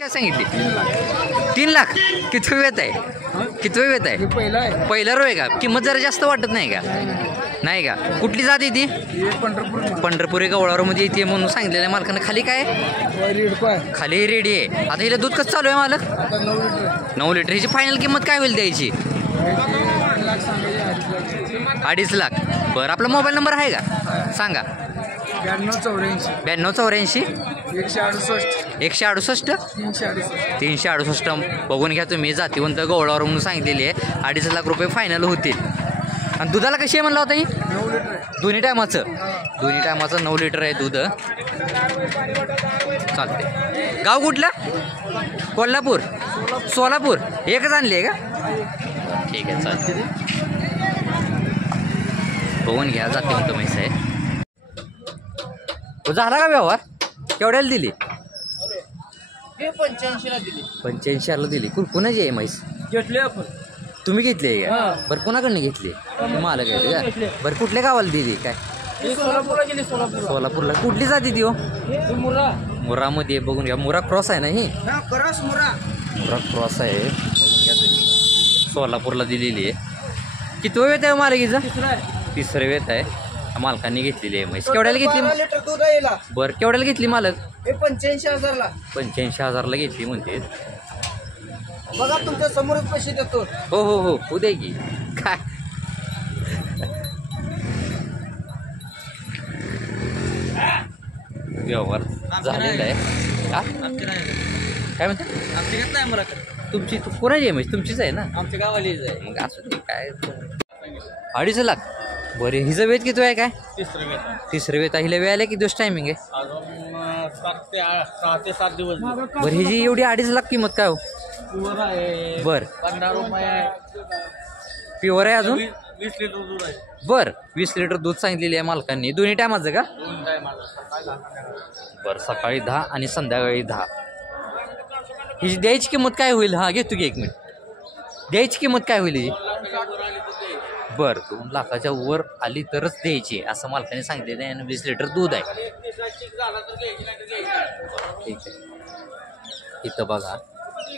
काय सांगितली? 3 लाख. किती वेत आहे? किती वेत आहे? पहिला रो आहे का? किंमत जरा जास्त वाटत नाही का? नाही का? कुठली जात येते? पंढरपूर गवळावरमध्ये येते म्हणून सांगितलेलं मालकानं. खाली काय? खाली रेडी आहे. आता हिला दूध कसं चालू आहे मालक? 9 लिटर. हिची फायनल किंमत काय होईल द्यायची? 2.5 लाख. बरं, आपला मोबाईल नंबर आहे का? सांगा. 9284 168 368. बघून घ्या तुम्ही. जातीवंत गवळावर म्हणून सांगितलेली आहे. 2.5 लाख रुपये फायनल होतील. आणि दुधाला कशी आहे म्हणला होता ही? 9 लिटर. दोन्ही टायमाचं 9 लिटर आहे दूध. चालते. गाव कुठलं? कोल्हापूर सोलापूर. एकच आणली आहे का? ठीक आहे, चालते. बघून घ्या. जातीवंत म्हैस आहे. झाला का व्यवहार? केवढ्याला दिली? 85ला दिली. 85ला दिली. कुणाची आहे म्हैस? घेतले आपण. तुम्ही घेतली आहे का? बरं, कुणाकडनं घेतली? मला काय का? बरं, कुठल्या गावाला दिली? काय सोलापूरला गेली. सोलापूरला. कुठली जाती ती हो? मुरामध्ये. बघून घ्या. मुरा क्रॉस आहे ना ही? मुरा क्रॉस आहे. बघून घ्या तुम्ही. सोलापूरला दिलेली आहे. किती वेळ आहे मालकीचा? तिसरं वेत आहे. मालकांनी घेतलेली आहे म्हैस. केवढ्याला घेतली? लिटर दूध आहे. बरं, केवढ्याला घेतली मालक? 85,000ला. 85,000ला घेतली म्हणते. बघा, तुमच्या समोरच पैसे देतो. हो हो हो, उद्या की काय. व्यवहार झालेला आहे का? काय म्हणते? आमच्या घेत नाही मला. तुमची कोणाची आहे म्हणजे? तुमचीच आहे ना? आमच्या गावालीच आहे. मग असं ते काय. 2.5 लाख. बरे, हिचं वेत किती आहे? काय तिसरं वेत आहे. हिला वेळाला किती दिवस टायमिंग आहे? अजून 6 ते 7 दिवस. बरं, हिची एवढी 2.5 लाख किंमत काय हो? प्युअर आहे. बर. 15 रुपये प्युअर आहे. अजून 20 लिटर दूध आहे. बर, 20 लिटर दूध सांगितलेली आहे मालकांनी. दोन्ही टायमाचं का? 2 टायमाला. बरं, सकाळी 10 आणि संध्याकाळी 10. हिची द्यायची किंमत काय होईल? हां, घेतो की 1 मिनिट. द्यायची किंमत काय होईल हिची? बरं, 2 लाखाच्या वर आली तरच द्यायची असं मालकाने सांगितलेलं आहे. आणि 20 लिटर दूध आहे. ठीक आहे. इथं बघा,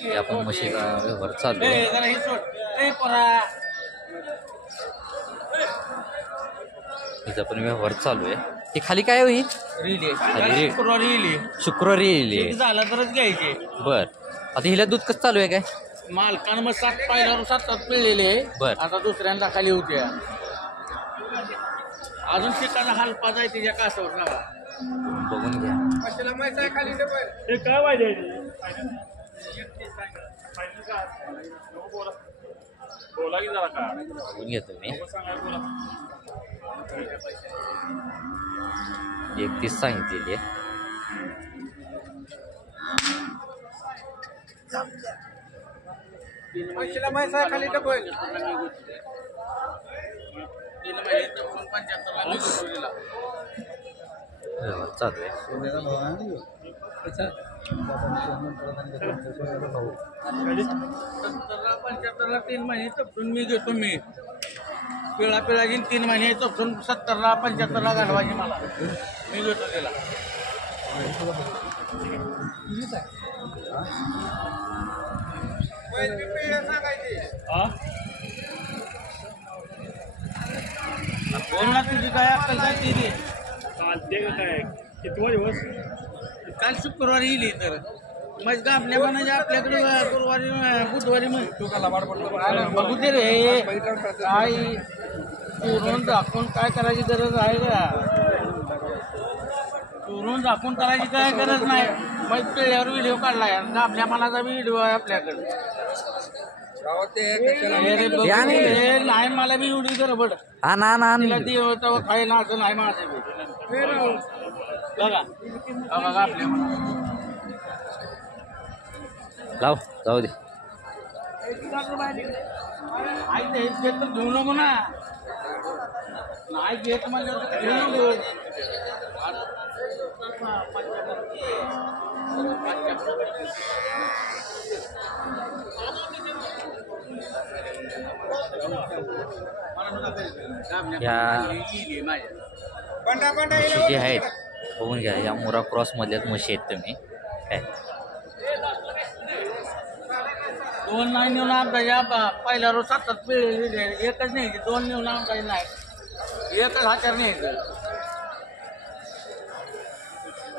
हे आपण म्हशीचा व्यवहार चालू आहे. हिचा पण व्यवहार चालू आहे. ती खाली काय होईल? शुक्रवारी येईल. झाला तरच घ्यायचे. बर, आता हिला दूध कसं चालू आहे? काय मालकानं मग 7 पायल्यावर 7 पिळलेले. बर. आता दुसऱ्यांदा खाली होत्या. अजून शिकायला हालपा जाय तिच्या कासावर लावा. बघून घ्या. हे काय वाईट आहे? बघून घ्या तुम्ही. 31 सांगितलेली आहे. खाली डबल. चालू आहे. 75ला 3 महिने तपसून मी घेतो. मी पिळा घेईन 3 महिने तपसून 70ला 75ला घालवायची मला. मी घेतो त्याला. बोल ना, तुझी काय अक्कल काय ती दे. काय किती दिवस? काल शुक्रवारी येईल. तर मग गाभण्या म्हणायचे आपल्याकडे गुरुवारी बुधवारी बघू दे रे. काय चोरून दाखवून काय करायची गरज आहे का? चोरून दाखवून करायची काय गरज नाही. मग पिळ्यावर व्हिडिओ काढलाय. गाभण्या मनाचा व्हिडिओ आहे आपल्याकडे. नाही, मला बी एवढी गडबड. हा ना ना तिला देव खायला असं नाही माझं. बघा बघा आपल्या लाव, जाऊ दे. आई घेत तर घेऊ नको ना. नाही घेत म्हणजे घेऊ नको. या म्हशी जे आहेत बघून घ्या. या मुरा क्रॉस मधल्याच म्हशी आहेत तुम्ही काय. 2 नाही नेऊन आमच्या पहिल्या रोज 7 पिळे एकच नाही 2 नेऊन आमच्या नाही एकच हातार नाही.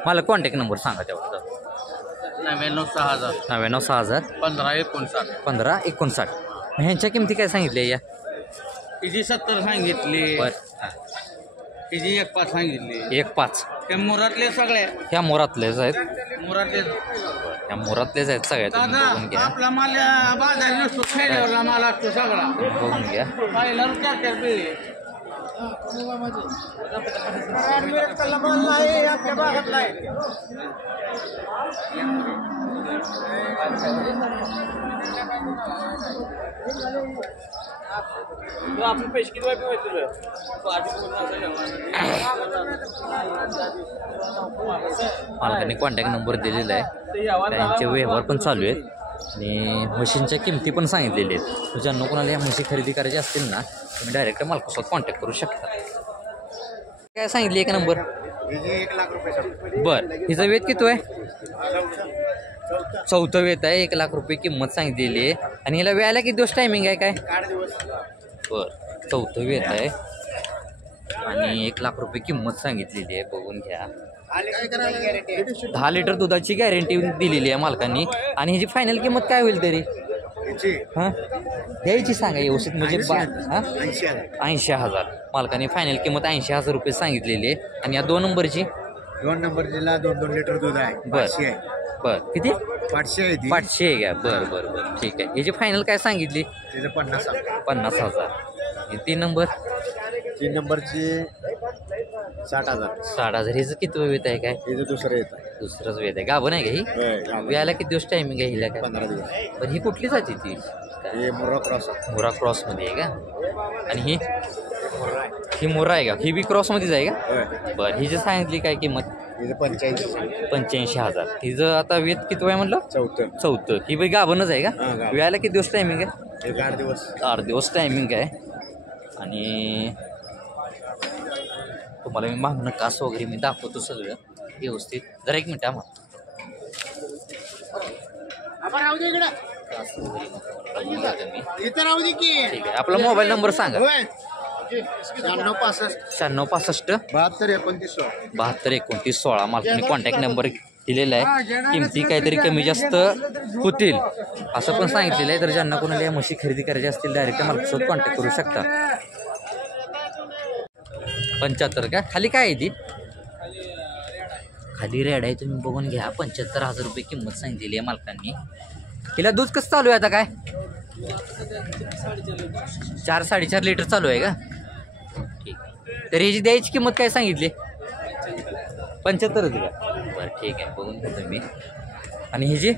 मला कॉन्टॅक्ट नंबर सांगा तेवढा. 99,6000 99,6000 1559. 1559. ह्यांच्या किमती काय सांगितल्या या? तिची 70 सांगितली. बरं. तिची 1,5 सांगितली. 1,5. ते मुरातले सगळे ह्या मोरातलेच आहेत. मुरातले ह्या मोरातलेच आहेत सगळ्या. तुम्ही बघून घ्या. आपला माल बाजार नसतो खेड्यावरला माल असतो सगळा. बघून घ्या. पहिला 4 पिळे आपल्या भागातला आहे. आपण पैसे किती वाजता तुला मालकाने कॉन्टॅक्ट नंबर दिलेला आहे. त्यांचे व्यवहार पण चालू आहेत आणि मशीनच्या किमती पण सांगितलेल्या आहेत. ज्यांना कोणाला या म्हशी खरेदी करायची असतील ना तुम्ही डायरेक्ट मालकासोबत कॉन्टॅक्ट करू शकता. काय सांगितली एक नंबर? 1 लाख रुपये. बरं. हिचं वेत किती आहे? 4थं वेत आहे. 1 लाख रुपये किंमत सांगितलेली आहे. आणि हिला वेळाला किती दिवस टायमिंग आहे काय? 8 दिवस. बरं. 4थं वेत आहे आणि 1 लाख रुपये किंमत सांगितलेली आहे. बघून घ्या. 10 लिटर दुधाची गॅरंटी दिलेली आहे मालकांनी. आणि ह्याची फायनल किंमत काय होईल तरी? हां द्यायची सांगा व्यवस्थित म्हणजे 80,000. मालकाने फायनल किंमत 80,000 रुपये सांगितलेली आहे. आणि या 2 नंबरची? 2 नंबरला 2 लिटर दूध आहे. बरं बरं. किती? 500 आहे. 500 आहे का? बरं. ठीक आहे. याची फायनल काय सांगितली? 50,000. 3 नंबर? 3 नंबरची 60,000. 60,000. हिचं किती वेत आहे काय? तिचं दुसरं येत आहे. दुसरंच वेत आहे. गाभण आहे का ही? व्यायला किती दिवस टायमिंग आहे हिला काय? 15 दिवस. पण ही कुठली जाती ती? हे मुर्रा क्रॉस. मुरा क्रॉसमध्ये आहे का? आणि ही मुरा आहे का? ही बी क्रॉसमध्येच आहे का? बरं. हिची सांगितली काय किंमत? तिचं 85,000. हिचं आता वेत किती आहे म्हटलं? 4थं. ही बी गाभणच आहे का? व्यायला किती दिवस टायमिंग आहे? 8 दिवस. 8 दिवस टायमिंग आहे. आणि तुम्हाला मी मागणं कास वगैरे मी दाखवतो सगळं व्यवस्थित. जरा 1 मिनिट आम्हाला ठीक आहे. आपला मोबाईल नंबर सांगा. 9665 722916. मालकाने कॉन्टॅक्ट नंबर दिलेला आहे. किमती काहीतरी कमी जास्त होतील असं पण सांगितलेलं आहे. तर ज्यांना कोणाला या म्हशी खरेदी करायची असतील डायरेक्ट मालकासोबत कॉन्टॅक्ट करू शकता. 75 का? खाली काय आहे ती? खाली रेड आहे. तुम्ही बघून घ्या. 75,000 रुपये किंमत सांगितलेली आहे मालकांनी. हिला दूध कसं चालू आहे आता काय? 4-4.5 लिटर चालू आहे का? ठीक. तर हिची द्यायची किंमत काय सांगितली? 75 का? बरं ठीक आहे. बघून घ्या तुम्ही. आणि हिची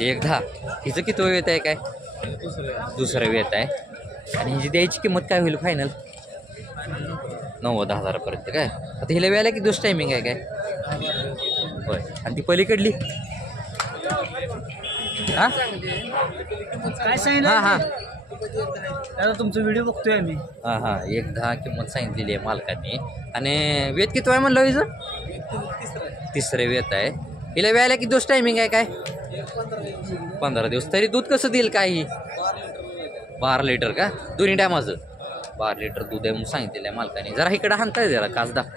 1.10. हिचं किती वेत आहे काय? दुसरं वेत आहे. आणि हिची द्यायची किंमत काय होईल फायनल? 90,000पर्यंत काय? आता हिला वेळेला किती दिवस टायमिंग आहे काय? होय. आणि ती पलीकडली? हां काय सांगितलं? हां आता तुमचा व्हिडिओ बघतोय आम्ही. हां 1.10 किंमत सांगितलेली आहे मालकांनी. आणि वेत किती आहे म्हणलं हिचं? 3रं वेत आहे. हिला वेळेला किती दिवस टायमिंग आहे काय? 15 दिवस. तरी दूध कसं देईल काय? ही 12 लिटर का? दोन्ही टायमाचं 12 लिटर दूध आहे म्हणून सांगितलेलं आहे मालकाने. जरा इकडं हाणताय जरा कास दाखव.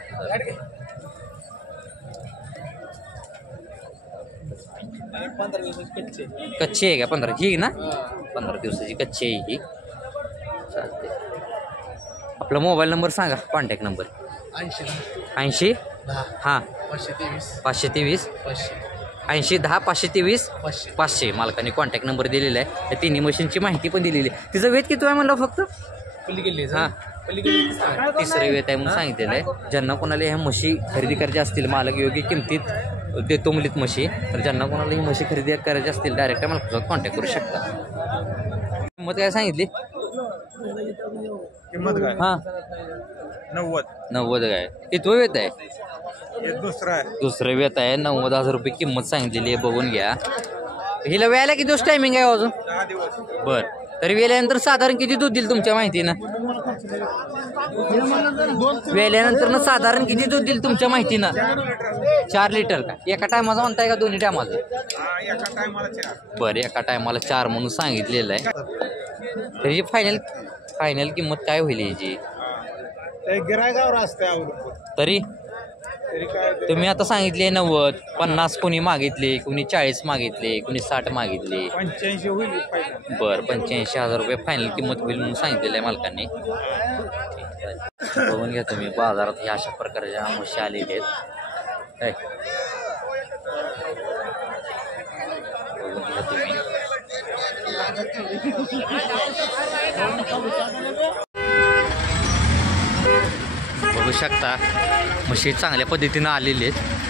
15 दिवसाची कच्ची आहे का? 15 ही ना? 15 दिवसाची कच्ची आहे ही. चालते. आपला मोबाईल नंबर सांगा. कॉन्टॅक्ट नंबर 80 हां 523 80 10 523 500. मालकाने कॉन्टॅक्ट नंबर दिलेला आहे. त्या तिन्ही मशीनची माहिती पण दिलेली आहे. तिचं वेत किती आहे म्हणलं फक्त? हां 3रं वेत आहे म्हणून सांगितलेलं आहे. ज्यांना कोणाला ह्या म्हशी खरेदी करायची असतील मालक योग्य किमतीत देतो मुलीत म्हशी. तर ज्यांना कोणाला ही म्हशी खरेदी करायची असतील डायरेक्ट मालकासोबत कॉन्टॅक्ट करू शकता. किंमत काय सांगितली? किंमत काय? हां 90 काय? कितवं वेत आहे? दुसरं वेत आहे. 90,000 रुपये किंमत सांगितलेली आहे. बघून घ्या. हिला वेळेला किती दिवस टायमिंग आहे अजून? 10 दिवस. बरं तरी वेल्यानंतर साधारण किती दूध देईल तुमच्या माहितीनं? वेल्यानंतर साधारण किती दूध देईल तुमच्या माहितीनं? 4 लिटर का? एका टायमाचा म्हणताय का दोन्ही टायमाचं? बरं, एका टायमाला 4 म्हणून सांगितलेलं आहे. तरी फायनल किंमत काय होईल याची? गिरायकावर असते. तरी तुम्ही आता सांगितले 90, 50 कोणी मागितले, कोणी 40 मागितले, कोणी 60 मागितले. 85 होईल. बरं, 85,000 रुपये फायनल किंमत होईल म्हणून सांगितलेलं आहे मालकांनी. बघून घ्या तुम्ही, बाजारात ह्या अशा प्रकारच्या म्हशी आलेले आहेत. काय बघून घ्या तुम्ही. बघू शकता म्हशी चांगल्या पद्धतीनं आलेले आहेत.